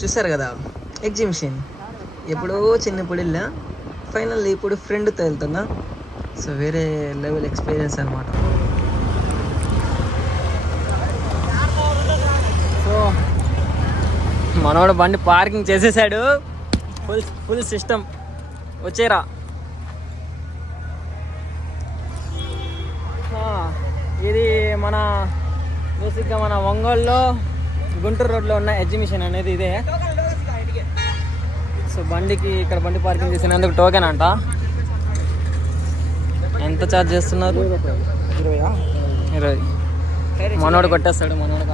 చూసారు కదా ఎగ్జిబిషన్. ఎప్పుడో చిన్నప్పుడు వెళ్ళా, ఫైనల్ ఇప్పుడు ఫ్రెండ్తో వెళ్తున్నా. సో వేరే లెవెల్ ఎక్స్పీరియన్స్ అనమాట. సో మనోడు బండి పార్కింగ్ చేసేసాడు. Full system. వచ్చేరా. ఇది మన బేసిక్గా మన ఒంగోలులో గుంటూరు రోడ్లో ఉన్న ఎగ్జిబిషన్ అనేది ఇదే. సో బండికి ఇక్కడ బండి పార్కింగ్ చేసినందుకు టోకెన్ అంట. ఎంత ఛార్జ్ చేస్తున్నారు? 20. మనోడు కొట్టేస్తాడు. మనోడు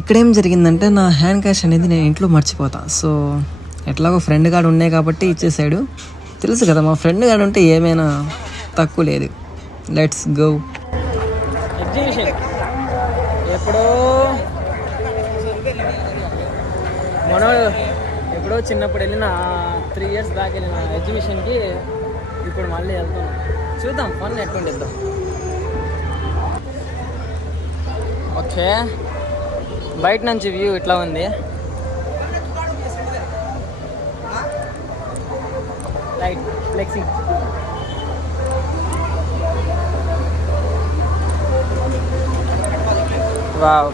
ఇక్కడ ఏం జరిగిందంటే నా హ్యాండ్ క్యాష్ అనేది నేను ఇంట్లో మర్చిపోతా. సో ఎట్లాగో ఫ్రెండ్ గార్డ్ ఉన్నాయి కాబట్టి ఇచ్చేసాడు. తెలుసు కదా మా ఫ్రెండ్ గార్డ్ ఉంటే ఏమైనా తక్కువ లేదు. Let's go. ఎగ్జిబిషన్ ఎప్పుడో చిన్నప్పుడు వెళ్ళిన 3 years బ్యాక్ వెళ్ళిన ఎగ్జిబిషన్కి ఇప్పుడు మళ్ళీ వెళ్తున్నాం. చూద్దాం ఫన్ ఎట్టుండిద్దాం. ఓకే, బయట నుంచి వ్యూ ఇట్లా ఉంది. Right flexing. వావ్.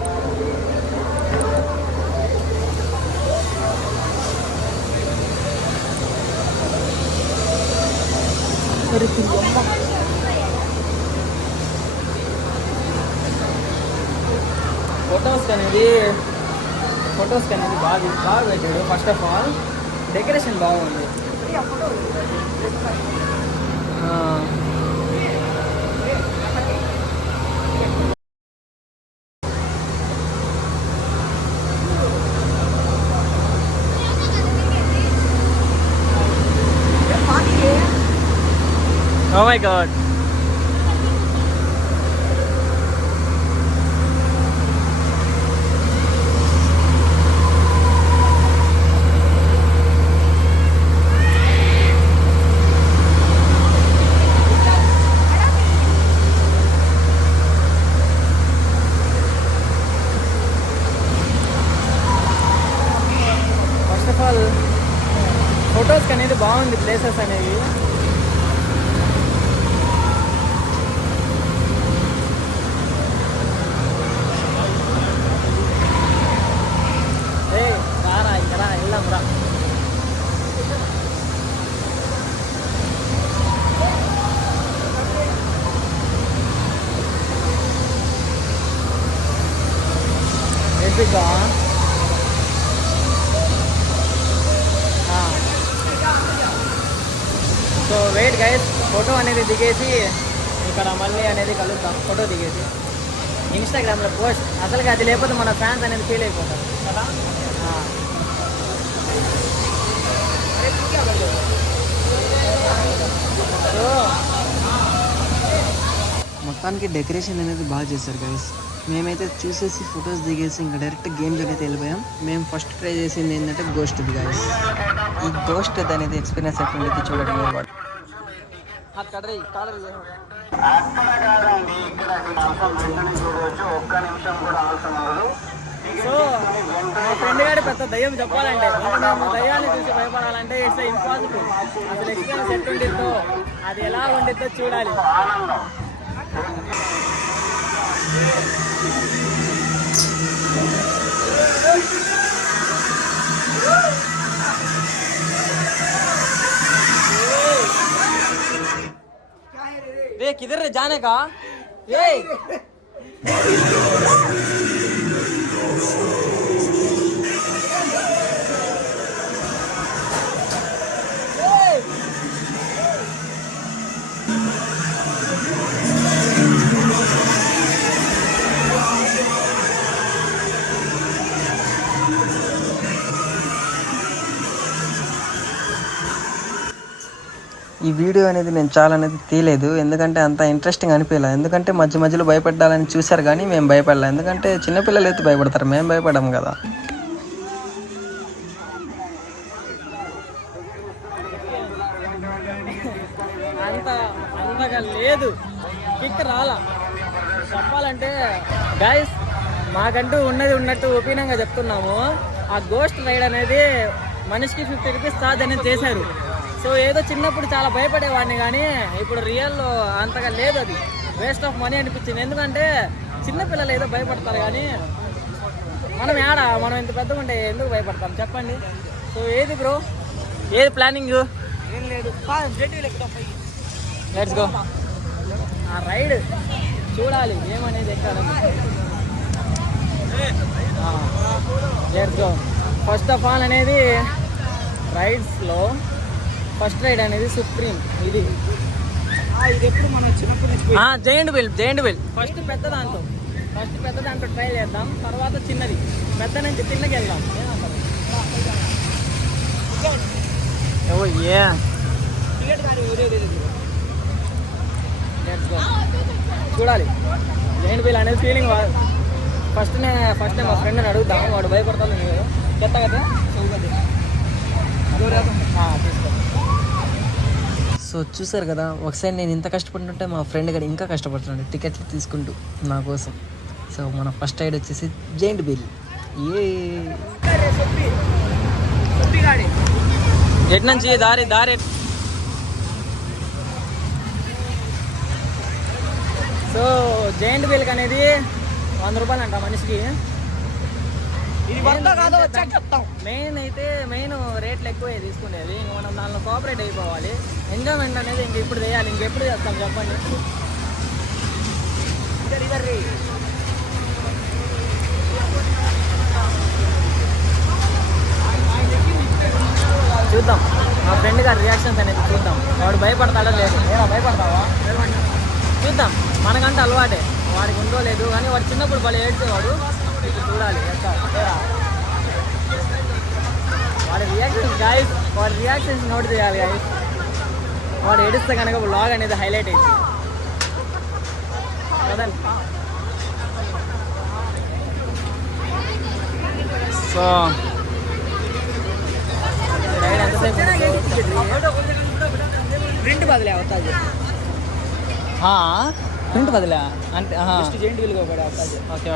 ఫొటోస్కి అనేది బాగా పెట్టాడు. ఫస్ట్ ఆఫ్ ఆల్ డెకరేషన్ బాగుంది. Oh my god. First of all ఫొటోస్కి అనేది బాగుంది ప్లేసెస్ అనేవి. సో వెయిట్ గైస్, ఫోటో అనేది దిగేసి ఇక్కడ మళ్ళీ అనేది కలుద్దాం. ఫోటో దిగేసి ఇన్స్టాగ్రామ్లో పోస్ట్. అసలుగా అది లేకపోతే మన ఫ్యాన్స్ అనేది ఫీల్ అయిపోతారు కదా. సో మొత్తానికి డెకరేషన్ అనేది బాగా చేశారు గైస్. మేమైతే చూసేసి ఫొటోస్ దిగేసి ఇంకా డైరెక్ట్ గేమ్లోకి అయితే వెళ్ళిపోయాం. మేము ఫస్ట్ ట్రై చేసింది ఏంటంటే గోస్ట్ ఇది గైస్. ఈ గోస్ట్ అనేది ఎక్స్పీరియన్స్ ఎట్లుండేది చూడండి మీరు. సో మా ఫ్రెండ్ గారి పెద్ద దయ్యం చెప్పాలంటే, మేము దయ్యాన్ని చూసి భయపడాలంటే ఇట్స్ ఇంపాసిబుల్. అసలు ఎక్స్పీరియన్స్ ఎట్టుండిద్దో, అది ఎలా ఉండిద్దో చూడాలి. रे किधर है जाने का? ये ఈ వీడియో అనేది నేను చాలా అనేది తీయలేదు, ఎందుకంటే అంత ఇంట్రెస్టింగ్ అనిపించలేదు. ఎందుకంటే మధ్య మధ్యలో భయపడాలని చూశారు కానీ మేము భయపడలేదు. ఎందుకంటే చిన్నపిల్లలు అయితే భయపడతారు, మేము భయపడం కదా. అంతగా లేదు, కిక్ రాలా. చెప్పాలంటే గైస్ మాకంటూ ఉన్నది ఉన్నట్టు ఒపీనియన్గా చెప్తున్నాము. ఆ గోస్ట్ రైడ్ అనేది మనిషికి 50 రూపీస్ ఛార్జ్ అనేది చేశారు. సో ఏదో చిన్నప్పుడు చాలా భయపడేవాడిని, కానీ ఇప్పుడు రియల్లో అంతగా లేదు, అది వేస్ట్ ఆఫ్ మనీ అనిపించింది. ఎందుకంటే చిన్నపిల్లలు ఏదో భయపడతారు, కానీ మనం ఇంత పెద్దగా ఉంటే ఎందుకు భయపడతాం చెప్పండి. సో ఏది బ్రో, ఏది ప్లానింగ్? ఏం లేదు, లెట్స్ గో. ఆ రైడ్ చూడాలి ఏమనేది ఎక్కడ. Let's go. First of all అనేది రైడ్స్లో ఫస్ట్ రైడ్ అనేది సుప్రీం. ఇది ఎప్పుడు మనం చిన్నప్పుడు జైంట్ వీల్ ఫస్ట్ పెద్ద దాంట్లో ట్రై చేద్దాం, తర్వాత చిన్నది, పెద్ద నుంచి చిన్నకి వెళ్దాం. చూడాలి జైంట్ వీల్ అనేది ఫీలింగ్. ఫస్ట్ మా ఫ్రెండ్ని అడుగుతాం, వాడు భయపడతాను మీరు చెత్త కదా. సో చూసారు కదా, ఒకసారి నేను ఇంత కష్టపడుతుంటే మా ఫ్రెండ్ గడి ఇంకా కష్టపడుతున్నాడు టికెట్లు తీసుకుంటూ నా కోసం. సో మన ఫస్ట్ రైడ్ వచ్చేసి జైంట్ వీల్. ఎటు నుంచి దారి. సో జైంట్ వీల్కి అనేది 100 రూపాయలు అంట మనిషికి. మెయిన్ రేట్లు ఎక్కువ తీసుకునేది, మనం దానిలో కోఆపరేట్ అయిపోవాలి. ఎంజాయ్మెంట్ అనేది ఇప్పుడు చేయాలి, ఇంకెప్పుడు చేస్తాం చెప్పండి. చూద్దాం మా ఫ్రెండ్ గారి రియాక్షన్స్ అనేది చూద్దాం. వాడు భయపడతాడో లేదు, ఏమో భయపడతావా చూద్దాం. మనకంటే అలవాటే, వాడికి ఉందో లేదు, కానీ వాడు చిన్నప్పుడు భలే ఏడ్చేవాడు. చూడాలి వాడి రియాక్షన్స్ నోట్ చేయాలి గాయస్. వాడు ఏడిస్తే కనుక వ్లాగ్ అనేది హైలైట్ అయింది కదండి. సో రైడ్ ప్రింట్ బదిలే అవుతుంది, ప్రింట్ బదిలే అంటే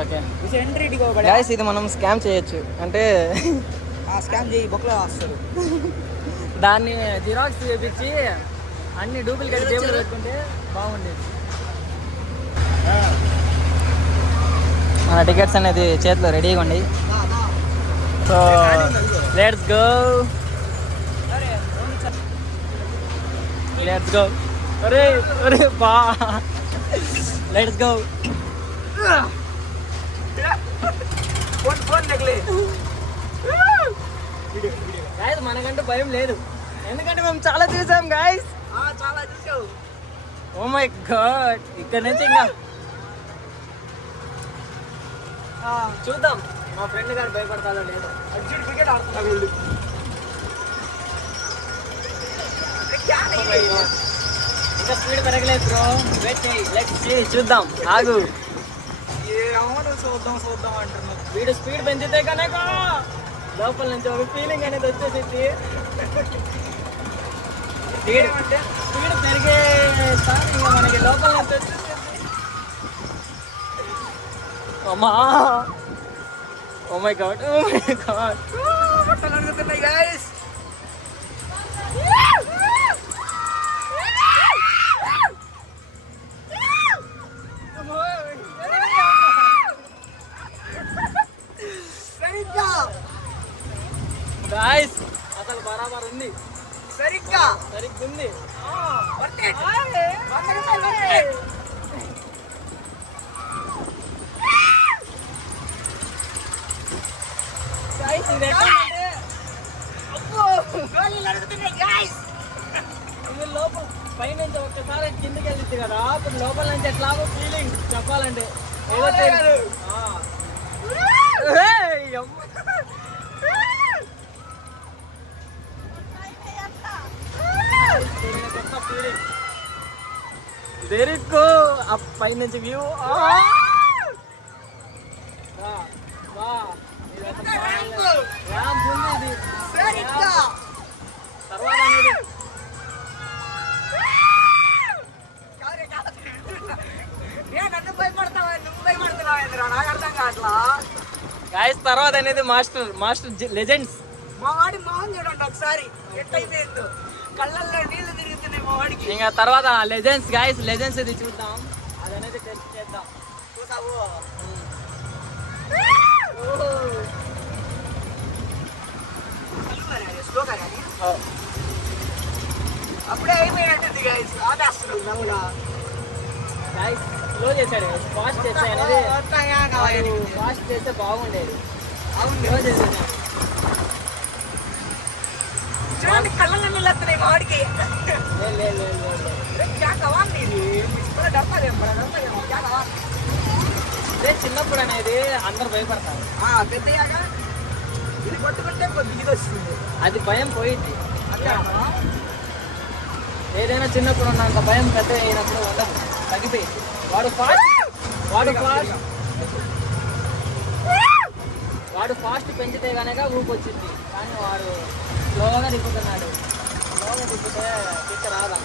ఓకే. గాయస్ ఇది మనం స్కామ్ చేయొచ్చు, అంటే స్కామ్ చేయి బొక్కలో వస్తారు. దాన్ని జిరాక్స్ చేయించి అన్ని డూప్లికేట్ టేబుల్ పెట్టుకుంటే బాగుండేది. మన టికెట్స్ అనేది చేతిలో రెడీగా ఉండి. So let's go. అరే బా లెట్స్ గో. గాయస్ మనకంటూ భయం లేదు, ఎందుకంటే మేము చాలా చూసాం గాయస్. ఓ మై గాడ్, ఇక్కడ నుంచి ఇంకా చూద్దాం మా ఫ్రెండ్ గారు భయపడతాడో లేదు. క్రికెట్ ఆడుతున్నా వీళ్ళు. ఇంకా స్పీడ్ పెరగలేదు బ్రో, వెయిట్ చేయి, లెట్స్ సీ, చూద్దాం ఆగు. చూద్దాం అంటున్నా. స్పీడ్ పెంచితే కనుక లోపల నుంచి ఒక ఫీలింగ్ అనేది వచ్చేసింది. స్పీడ్ పెరిగే ఇంకా మనకి లోపల నుంచి వచ్చేసింది. అమ్మా ఓ మై గాడ్, అడుగుతున్నాయి గైస్. గాయస్ అసలు బరాబర్ ఉంది, సరిగ్గా ఉంది. లోపల పైనుంచి ఒక్కసారి కిందకి వెళ్ళింది కదా, అప్పుడు లోపల నుంచి ఎట్లా ఫీలింగ్ చెప్పాలంటే దేనికో ఆ పైనుంచి వ్యూ. తర్వాత గాయస్ తర్వాత అనేది అనేది మాస్టర్ లెజెండ్స్. మా వాడి మొహం చూడండి ఒకసారి ఎట్టయిపోయిందో, కళ్ళల్లో నీళ్లు తిరుగుతున్నాయి మా వాడికి. ఇంకా తర్వాత లెజెండ్స్ గాయస్, లెజెండ్స్ ఇది చూద్దాం, అది అనేది టెస్ట్ చేద్దాం. చూసావు అప్పుడే అయిపోయినట్టుంది గైస్. ఆపేస్తున్నాడు నవ్వుగా గాయస్. స్లో చేశాడు, ఫాస్ట్ చేస్తే అనేది ఫాస్ట్ చేస్తే బాగుండేది. అవును స్లో చేసేది. చూడండి కళ్ళల్లో నీళ్ళు వస్తున్నాయి మా వాడికి. లేదు అదే చిన్నప్పుడు అనేది అందరు భయపడతారు, పెద్దయ్యాక ఇది కొట్టుకుంటే కొద్ది ఇది వస్తుంది, అది భయం పోయింది. ఏదైనా చిన్నప్పుడు ఉన్నంత భయం పెద్ద అయినప్పుడు ఉండదు, తగ్గిపోయింది. వాడు ఫాస్ట్ పెంచితే కనుక ఊపొచ్చింది, కానీ వాడు స్లోగా తిప్పుతున్నాడు. స్లోగా తిప్పితే తిక్క రాదా.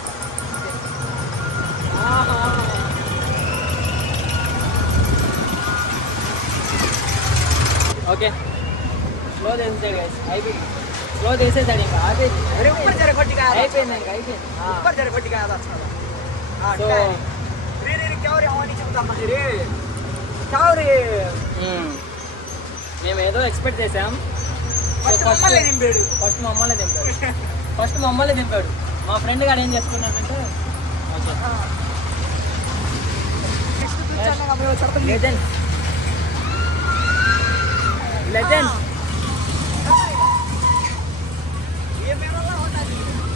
ఓకే, స్లో చేసేసాడు గైస్, అయిపోయింది. స్లో చేసేసాడు, ఇంకా ఆపేది. అయిపోయింది ఇంకా అయిపోయింది. మేము ఏదో ఎక్స్పెక్ట్ చేసాం. ఫస్ట్ మమ్మల్ని దింపాడు. మా ఫ్రెండ్ గారు ఏం చేసుకున్నాడంటే లెజెండ్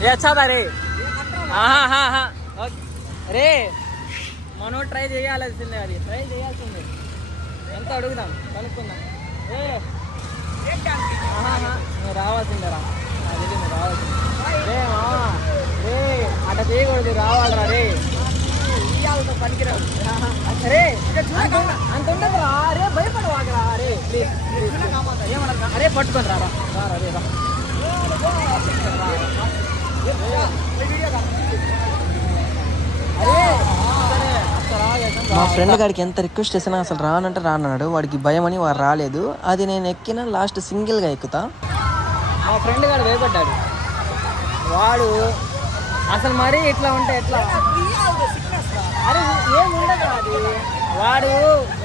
ये अच्छा था रे. రే మనం ట్రై చేయాల్సిందే, అది ట్రై చేయాల్సిందే. ఎంత అడుగుదాం, కనుక్కుందాం. నువ్వు రావాల్సిందే రా, అది నువ్వు రావాల్సిందే. రే అట్ట చేయకూడదు, రావాలరా రే. పనికిరావు అరే అంత ఉండదు రా, రే భయపడవాకరా రే, ప్లీజ్ ఏమన్నా. అరే పట్టుకొని రా రే రా. మా ఫ్రెండ్ గారికి ఎంత రిక్వెస్ట్ చేసినా అసలు రానంటే రానన్నాడు. వాడికి భయం అని వాడు రాలేదు. అది నేను ఎక్కిన లాస్ట్ సింగిల్గా ఎక్కుతా. మా ఫ్రెండ్ గారు భయపడ్డాడు. వాడు అసలు మరీ ఇట్లా ఉంటే ఎట్లా, అరే ఏముండదు అది. వాడు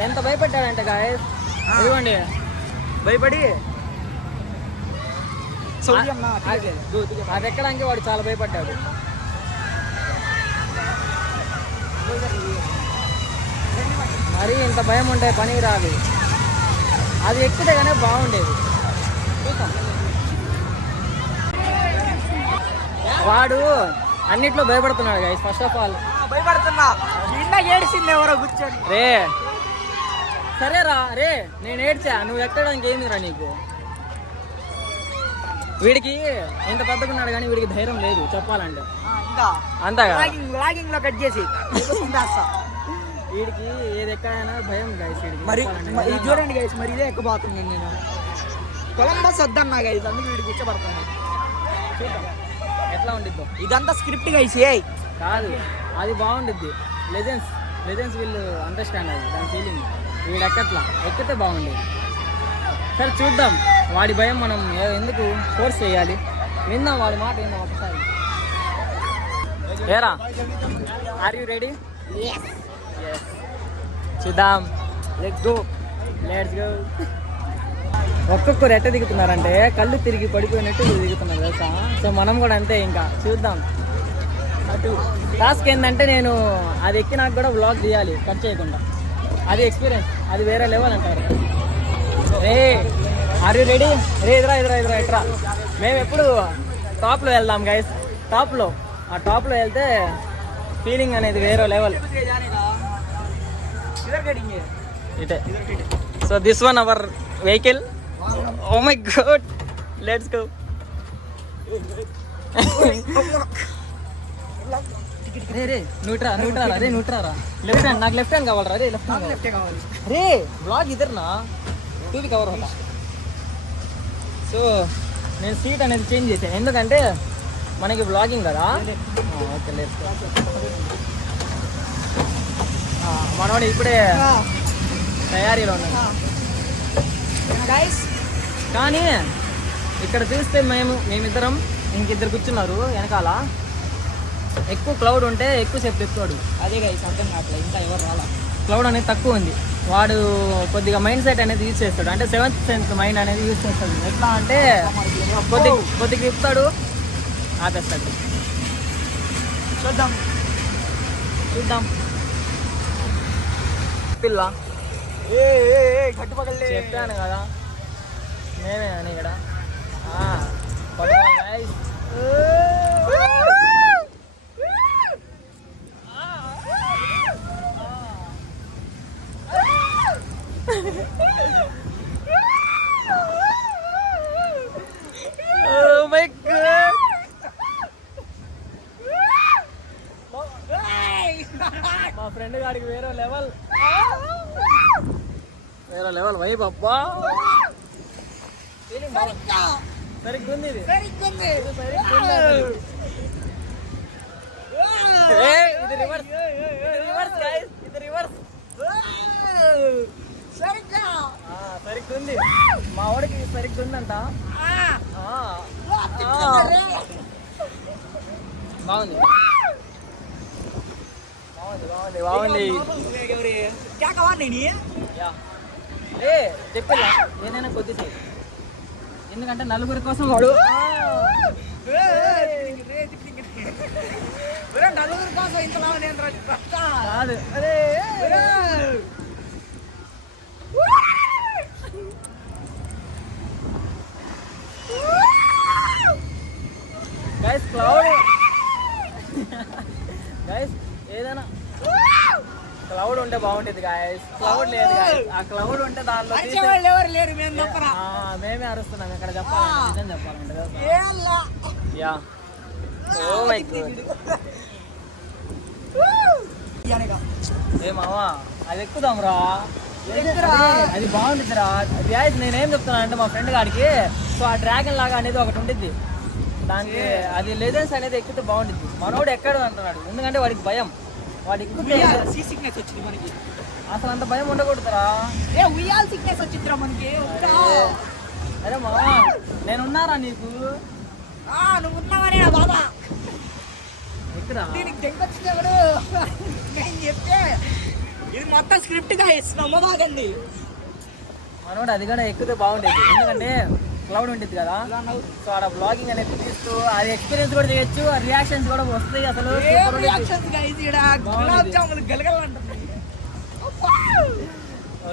ఎంత భయపడ్డాడంటే గాయస్, ఇదిగోండి భయపడి అది ఎక్కడానికి వాడు చాలా భయపడ్డాడు. మరి ఇంత భయం ఉంటే పనికి రాదు. అది ఎక్కితే కానీ బాగుండేది. వాడు అన్నిట్లో భయపడుతున్నాడు గైస్. ఫస్ట్ ఆఫ్ ఆల్ భయపడుతున్నా, ఏడిసింది ఎవరో కూర్చొని. రే సరేరా రే, నేను ఏడ్చా, నువ్వు ఎక్కడానికి ఏందిరా నీకు. వీడికి ఇంత పెద్దకున్నాడు కానీ వీడికి ధైర్యం లేదు చెప్పాలంటే. అంతగా లాగింగ్ లో కట్ చేసి వీడికి ఏది ఎక్కడైనా భయం గైస్. మరి చూడండి గైస్, మరి ఇదే ఎక్కబోతున్నాను నేను. కొలంబస్ వద్దన్నా గైస్, అందుకు వీడికి కూర్చోబడుతున్నా. ఎట్లా ఉండిద్దో ఇదంతా స్క్రిప్ట్ గైస్. కాదు, అది బాగుండిద్ది. లెజెండ్స్ వీళ్ళు అండర్స్టాండ్ అది, దాని ఫీలింగ్. వీడు ఎక్కట్లా, ఎక్కితే బాగుండేది. సరే చూద్దాం, వాడి భయం మనం ఎందుకు ఫోర్స్ చేయాలి. విందాం వాడి మాట, విందాం ఒకసారి. ఏరా, ఆర్ యూ రెడీ? చూద్దాం, లెట్స్ గో. ఒక్కొక్కరు ఎట్ట దిగుతున్నారంటే కళ్ళు తిరిగి పడిపోయినట్టు దిగుతున్నారు తెలుసా. సో మనం కూడా అంతే, ఇంకా చూద్దాం. అటు టాస్క్ ఏంటంటే నేను అది ఎక్కినాక కూడా వ్లాగ్ తీయాలి కట్ చేయకుండా. అది ఎక్స్పీరియన్స్, అది వేరే లెవెల్ అంటారు. రే ఆర్ యూ రెడీ? రే ఎదురా ఎట్రా. మేము ఎప్పుడు టాప్లో వెళ్దాం గైస్. టాప్లో వెళ్తే ఫీలింగ్ అనేది వేరే లెవెల్. ఇటే. So this one our vehicle. Oh my god, let's go. రే నువ్వు ట్రా రా. లెఫ్ట్ హ్యాండ్, నాకు లెఫ్ట్ హ్యాండ్ కావాలరా. రే లెఫ్ట్ కావాలి రే. బ్లాగ్ ఇద్దరునా టూబీ కవర్ అవుతా. సో నేను సీట్ అనేది చేంజ్ చేశాను, ఎందుకంటే మనకి బ్లాగింగ్ కదా. Okay let's go. మనోడు ఇప్పుడే తయారీలో ఉన్నాడు. గైస్ కానీ ఇక్కడ చూస్తే మేమిద్దరం ఇంకిద్దరు కూర్చున్నారు వెనకాల. ఎక్కువ క్లౌడ్ ఉంటే ఎక్కువసేపు ఎక్కుతాడు. అదే గైస్ అర్థం కావట్లేదు, ఇంకా ఎవరు రాలా. క్లౌడ్ అనేది తక్కువ ఉంది. వాడు కొద్దిగా మైండ్ సెట్ అనేది యూజ్ చేస్తాడు, అంటే 7th సెన్స్ మైండ్ అనేది యూజ్ చేస్తాడు. ఎట్లా అంటే కొద్దిగా ఇస్తాడు, ఆపేస్తాడు. చూద్దాం పిల్ల గట్టుపగలే చెప్పాను కదా మేమే అని ఇక్కడ. మా ఫ్రెండ్ గాడికి వేరే లెవెల్ వైబ్. అబ్బా సరిగ్గా ఉంది ఇది. ఇది రివర్స్ గైస్, ఇది రివర్స్. సరిగ్గా ఉంది, మా వాడికి సరిగ్గా ఉందంట. బాగుంది. చెప్పిలా ఏదైనా కొద్దిసేపు, ఎందుకంటే నలుగురి కోసం వాడు నలుగురు కోసం ఇంతలా కాదు. అరే గైస్ క్లౌడ్ గైస్ ఏదైనా క్లౌడ్ ఉంటే బాగుండేది గాయస్. క్లౌడ్ లేదు గాయస్. ఆ క్లౌడ్ ఉంటే దానిలో ఎవరు లేరు, మేమే అరుస్తున్నాం ఇక్కడ. చెప్పాలంటే నిజం చెప్పాలంటే యా. Oh my god. ఏ మావా అది ఎక్కుదాం రా, అది బాగుంటుందిరా. గాయస్ నేనేం చెప్తున్నా అంటే మా ఫ్రెండ్ గారికి సో ఆ డ్రాగన్ లాగా అనేది ఒకటి ఉంటుంది, దానికి అది లెజెన్స్ అనేది ఎక్కితే బాగుంటుంది. మనోడు ఎక్కడు అంటున్నాడు, ఎందుకంటే వాడికి భయం. వాడు ఎక్కుతే సిక్నెస్ వచ్చింది మనకి. అసలు అంత భయం ఉండకూడదురా. ఉయ్యాల సిక్నెస్ వచ్చిందిరా మనకి. అరే మావా నేనున్నారా నీకు? నువ్వు ఉన్నావనే బాబా. ఎక్కడా దీనికి తెగొచ్చినప్పుడు నేను చెప్తే ఇది మొత్తం స్క్రిప్ట్ గా నమ్మబాగండి. మనోడు అది కూడా ఎక్కితే బాగుండేది, ఎందుకంటే క్లౌడ్ ఉంటుంది కదా. సో ఆడ బ్లాగింగ్ అనేది తీస్తూ అది ఎక్స్పీరియన్స్ కూడా చేయొచ్చు, రియాక్షన్స్ కూడా వస్తాయి. అసలు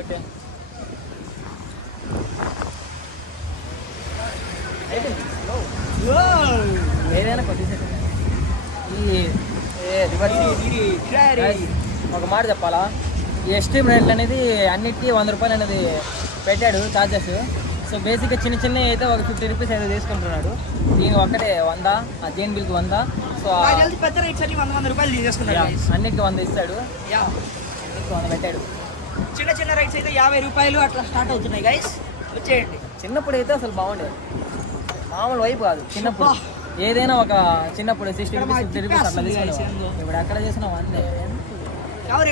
ఓకే ఏదైనా కొద్దిసేపు ఒక మాట చెప్పాలా, ఈ ఎక్స్ట్రీమ్ రేట్లు అనేది అన్నిటికీ 100 రూపాయలు అనేది పెట్టాడు ఛార్జెస్. సో బేసిక్గా చిన్న అయితే ఒక 50 రూపీస్ అయితే తీసుకుంటున్నాడు. దీని ఒక్కటే 100, ఆ జైన్ బిల్కి 100. సో పెద్ద రేట్స్ అన్ని 100 రూపాయలు తీసేసుకున్నాడు. అన్నిటికీ 100 ఇస్తాడు, 100 పెట్టాడు. చిన్న రైట్స్ అయితే 50 రూపాయలు అట్లా స్టార్ట్ అవుతున్నాయి గైస్, వచ్చేయండి. చిన్నప్పుడు అయితే అసలు బాగుండేది, మామూలు వైపు కాదు. చిన్నప్పుడు ఏదైనా ఒక చిన్నప్పుడు 60 రూపీస్ 50 రూపీస్ అట్లా తీసుకున్నాం. ఇప్పుడు ఎక్కడ చేసినా 100.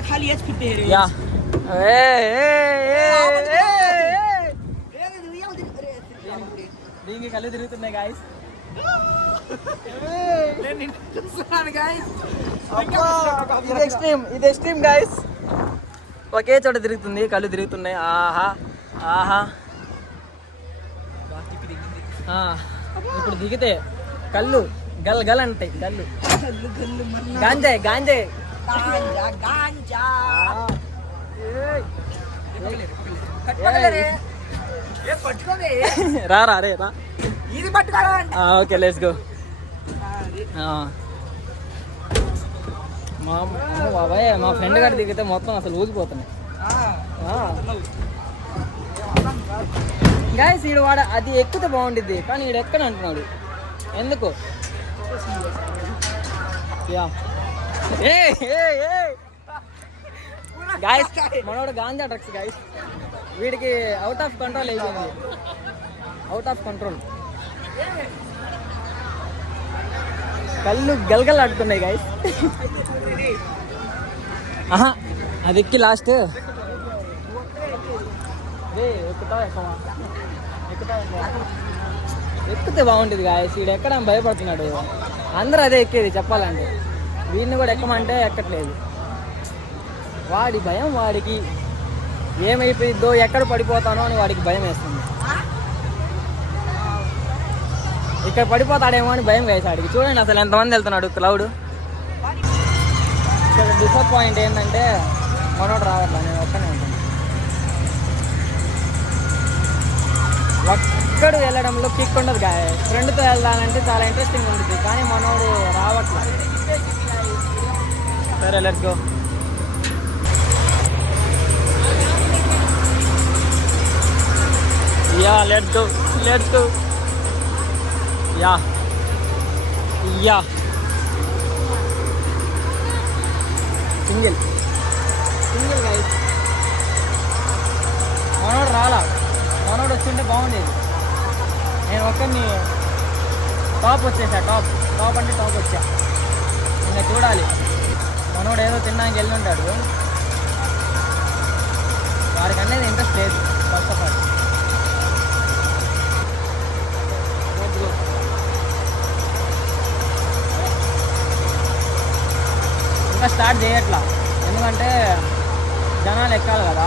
ఖాళీ యా దీనికి కళ్ళు తిరుగుతున్నాయి గాయస్. ఇది ఎక్స్ట్రీమ్ గాయస్. ఒకే చోట తిరుగుతుంది, కళ్ళు తిరుగుతున్నాయి. ఆహా ఆహా. ఇప్పుడు దిగితే కళ్ళు గల్ గల్ అంటాయి. కళ్ళు గాంజాయ్ గాంజాయ్ రా రే రా. Okay let's go. బాబాయ్ మా ఫ్రెండ్ గారు దిగితే మొత్తం అసలు ఊగిపోతున్నాయి గాయస్. ఈడు వాడు అది ఎక్కితే బాగుంటుంది, కానీ ఈడు ఎక్కడ అంటున్నాడు ఎందుకు? గాయస్ మనోడు గాంజా డ్రగ్స్ గాయస్. వీడికి అవుట్ ఆఫ్ కంట్రోల్ అయిపోయింది, అవుట్ ఆఫ్ కంట్రోల్. కళ్ళు గల్గల్ ఆడుతున్నాయి గాయస్. ఆహా అది ఎక్కి లాస్ట్ ఎక్కుతావా? ఎక్కువ ఎక్కితే బాగుంటుంది గాయస్. వీడు ఎక్కడ భయపడుతున్నాడు. అందరూ అదే ఎక్కేది చెప్పాలంటే. వీడిని కూడా ఎక్కమంటే ఎక్కట్లేదు. వాడి భయం వాడికి. ఏమైపోయిద్దో, ఎక్కడ పడిపోతానో అని వాడికి భయం వేస్తుంది. ఇక్కడ పడిపోతాడేమో అని భయం వేసి వాడికి. చూడండి అసలు ఎంతమంది వెళ్తున్నాడు క్లౌడ్. ఇక్కడ డిసప్పాయింట్ ఏంటంటే మనోడు రావట్లా, నేను ఒక్కనే ఉంటాను. ఒక్కడు వెళ్ళడంలో కిక్ ఉండదు గాయ. ఫ్రెండ్తో వెళ్దానంటే చాలా ఇంట్రెస్టింగ్ ఉంటుంది, కానీ మనోడు రావట్లా. సరే let's go. Yeah let's go, let's go. Yeah yeah single single guys. మనోడు రాలా. మనోడు వచ్చింటే బాగుండేది. నేను ఒక్కరిని టాప్ వచ్చేసా. టాప్ అంటే టాప్ వచ్చా. ఇంకా చూడాలి. మనోడు ఏదో తినడానికి వెళ్ళి ఉంటాడు. వాడికి అనేది ఇంట్రెస్ట్ లేదు ఫస్ట్ ఆఫ్ ఆల్. ఇంకా స్టార్ట్ చేయట్లా, ఎందుకంటే జనాలు ఎక్కాలి కదా.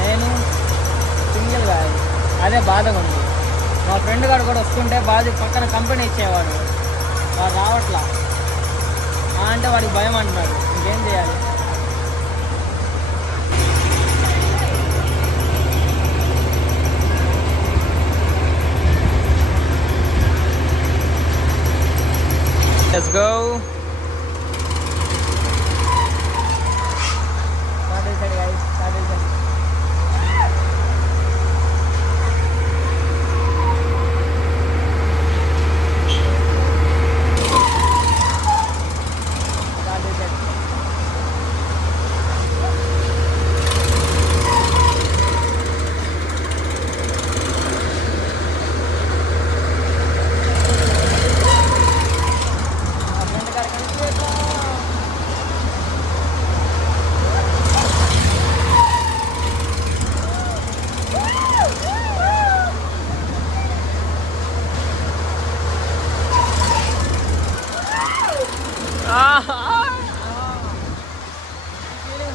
నేను సింగిల్గా అదే బాధగా ఉంది. మా ఫ్రెండ్ గారు కూడా వస్తుంటే బాధ పక్కన కంపెనీ ఇచ్చేవాడు. వాడు రావట్లా అంటే వాడికి భయం అంటున్నాడు. ఇంకేం చేయాలి. Let's go.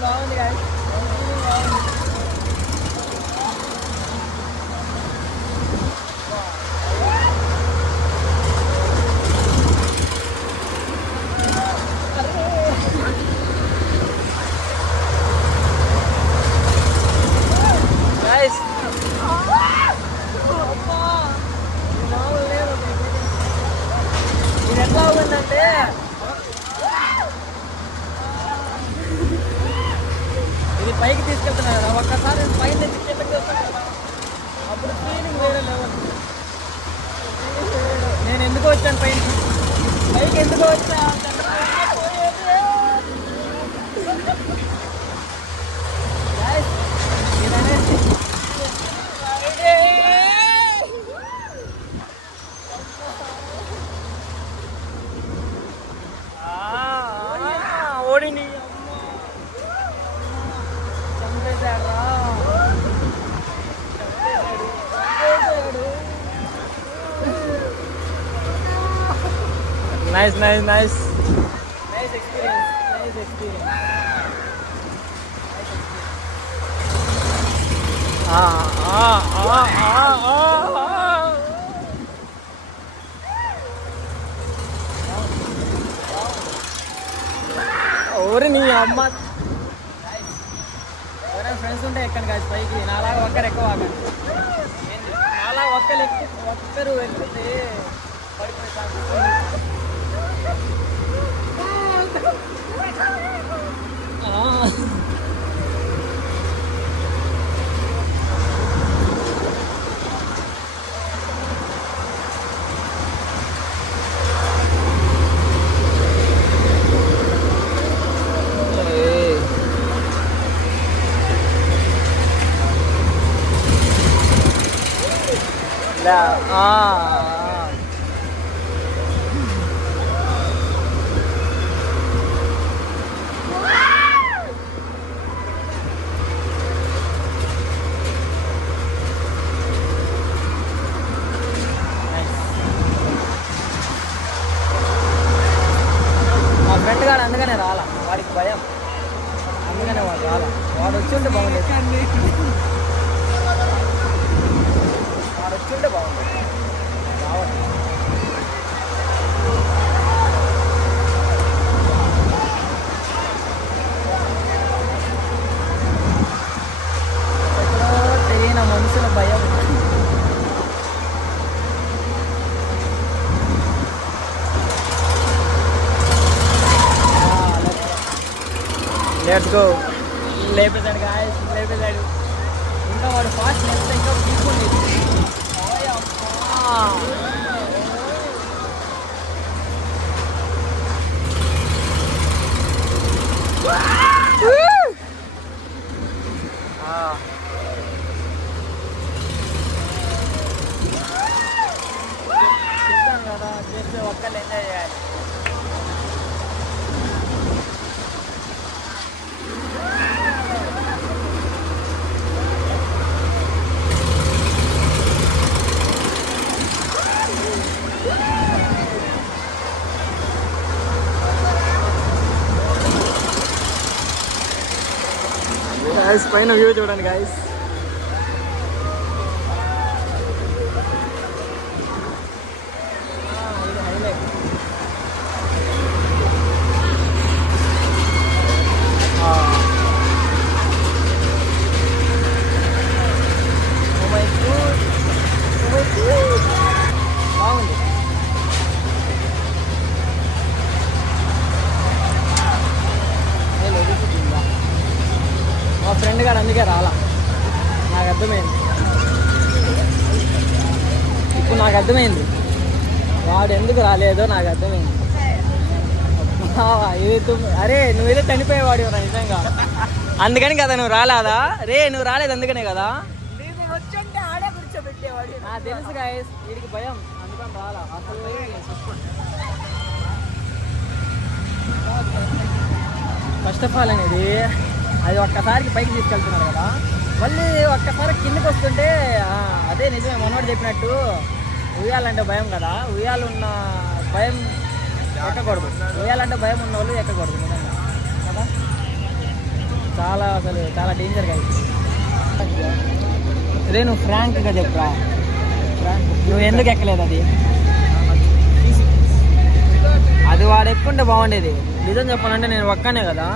బాగుంది గాయస్. ఇది ఎట్లా అవుతుందంటే ఇది పైకి తీసుకెళ్తున్నా కదా. ఒక్కసారి పైన కిందకి వస్తాను కదా, అప్పుడు ఫీలింగ్ వేరే లెవెల్. నేను ఎందుకు వచ్చాను పైకి ఎందుకు వచ్చా. ఓడిని Nice experience. ఓరి నీ అమ్మ. ఎవరైనా ఫ్రెండ్స్ ఉంటే ఎక్కండి కాదు పైకి. నాలాగా ఒక్కరు ఎక్కువ నాలా ఒక్కరు ఎక్కితే పడిపోయి. వచ్చుంటే బాగుంది. తెలియని మనుషుల భయం. Let's go. లేపేశాడు గాయస్, లేపేశాడు. ఇంకా వాడు ఫాస్ట్ నెక్స్ట్ ఇంకా తీసుకుంది. చెప్తాను కదా, చేస్తే ఒక్కళ్ళు ఎంజాయ్ చేయాలి. గాయస్ పైన వ్యూ చూడండి గాయస్. బాగుంది. మా ఫ్రెండ్ గారు అందుకే రాలా. నాకు అర్థమైంది, ఇప్పుడు నాకు అర్థమైంది వాడు ఎందుకు రాలేదో నాకు అర్థమైంది. అరే నువ్వేదో చనిపోయేవాడు నిజంగా, అందుకని కదా నువ్వు రాలేదా? రే నువ్వు రాలేదు అందుకనే కదా. నాకు తెలుసు గాయస్, వీడికి భయం అందుకని రాలా అసలు. ఫస్ట్ ఆఫ్ ఆల్ అనేది అది ఒక్కసారికి పైకి తీసుకెళ్తున్నారు కదా, మళ్ళీ ఒక్కసారి కిందకి వస్తుంటే అదే నిజమే మనోడు చెప్పినట్టు ఉయ్యాలంటే భయం కదా. ఉయ్యాలున్న భయం ఎక్కకూడదు, ఉయ్యాలంటే భయం ఉన్న వాళ్ళు ఎక్కకూడదు నిజంగా కదా. చాలా అసలు చాలా డేంజర్గా అవుతుంది. అదే నువ్వు ఫ్రాంక్గా చెప్పరా, నువ్వు ఎందుకు ఎక్కలేదు అది? అది వాడు ఎక్కుంటే బాగుండేది. నిజం చెప్పాలంటే నేను ఒక్కనే కదా,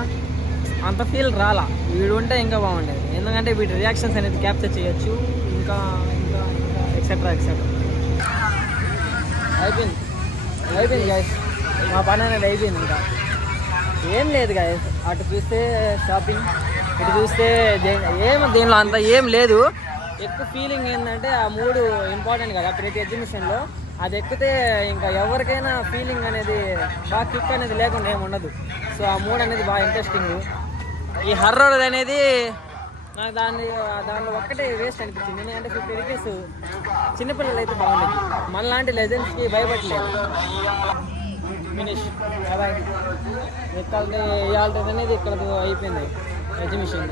అంత ఫీల్ రాలా. వీడు ఉంటే ఇంకా బాగుండేది, ఎందుకంటే వీడి రియాక్షన్స్ అనేది క్యాప్చర్ చేయొచ్చు. ఇంకా ఇంకా ఇంకా ఎక్సెట్రా ఎక్సెట్రా. అయిపోయింది గాయస్, మా పని అనేది అయిపోయింది. ఇంకా ఏం లేదు గాయస్. అటు చూస్తే షాపింగ్, ఇటు చూస్తే దీనిలో అంత ఏం లేదు. ఎక్కువ ఫీలింగ్ ఏంటంటే ఆ మూడు ఇంపార్టెంట్ కదా ప్రతి ఎగ్జిబిషన్లో. అది ఎక్కితే ఇంకా ఎవరికైనా ఫీలింగ్ అనేది బాగా కిక్ అనేది లేకుండా ఏమి ఉండదు. సో ఆ మూడు అనేది బాగా ఇంట్రెస్టింగ్. ఈ హర్రర్ అనేది నాకు దానిలో ఒక్కటే వేస్ట్ అనిపించింది. ఎందుకంటే 50 రూపీస్ చిన్నపిల్లలు అయితే బాగుండేది, మనలాంటి లెజెండ్స్కి భయపడలేదు. Finish boy. ఇవాళ అనేది ఇక్కడ అయిపోయింది ఎగ్జిబిషన్.